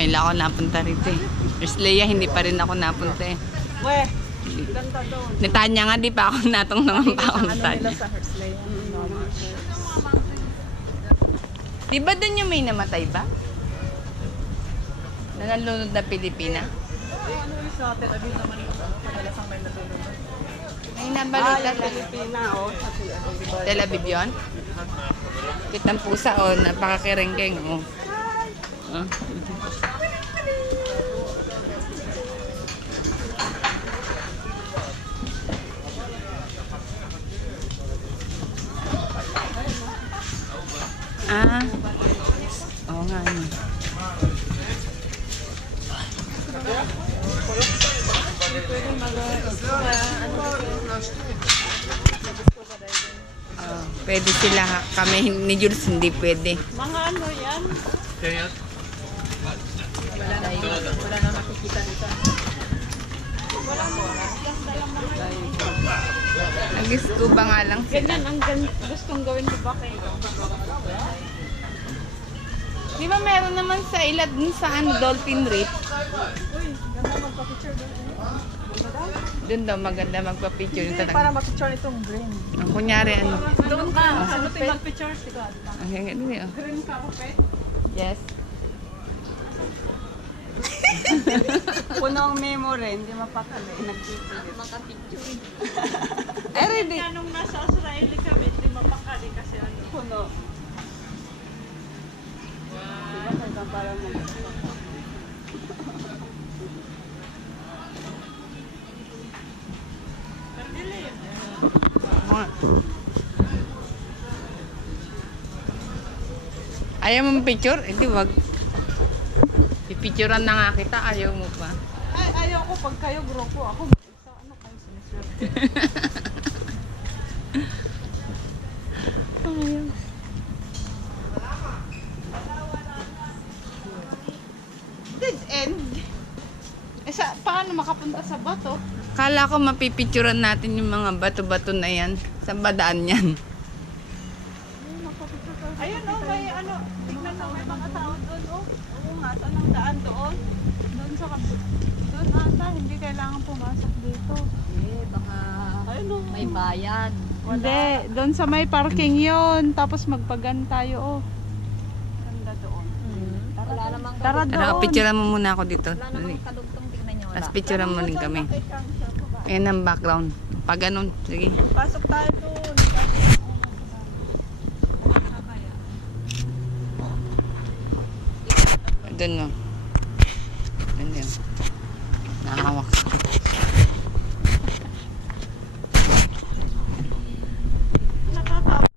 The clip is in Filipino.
ngayon lang ako napunta rito eh. First Leia, hindi pa rin ako napunta eh. Weh, ganda doon. Ni Tanya nga, di pa ako natong naman pa akong Ano Tanya. nila sa Hersley? Di ba doon yung may namatay ba? Na nalunod na Pilipina? Ano yung sa Tel Aviv naman ito? Kadalasang may natulog. Ay, nabalita. Pilipina, oh. Tel Aviv yun? Kitang pusa, oh. Napakakerengkeng, oh. Ah. Ah. Oo nga, ano. Pwede sila, kami ni Jules hindi pwede. Mga ano yan? Wala na makikita dito. Wala na Nag-gusto ba nga lang sila? ganyan ang gustong gawin ko ba kayo? Di ba meron naman sa ilad dun sa ano, Dolphin Reef? Uy, ganda magpa-picture doon. Dun daw maganda magpa-picture. Hindi, para ma-picture itong green. Ang kunyari ano. Doon ka. Ano ito yung mag-picture? Ito. Ang ganyan din oh. Green ka, okay? Yes. Puno ang memory, hindi mapakali. Nag-picture. Maka-picture. Eh, ready. Nung nasa Israeli kami, hindi mapakali kasi ano. Puno. Diba kaya parang Ayaw mo picture? Hindi, wag. Pipicturean na nga kita, ayaw mo pa. ay, ayaw ko pag kayo grupo. Ako mag-isa. Ano kayo siniswerte? Ayaw. Dead end. Eh, paano makapunta sa bato? Kala ko mapipicturean natin yung mga bato-bato na yan. Sa badaan yan. Ayun oh, may ano, tignan mo, may mga tao doon oh. Oo nga, saan ang daan doon? Doon sa doon ata, hindi kailangan pumasok dito. Eh, baka Ayun oh. may bayad. Hindi, doon sa may parking yon, tapos magpagan tayo oh. Ganda doon. Wala namang Tara Tara, doon. picturean mo muna ako dito. Wala namang kadugtong, tingnan nyo. Wala. Tapos picturean mo rin kami. Ayan ang background. Pag ganun, sige. Pasok tayo doon. Doon mo. Doon yun. Nakahawak.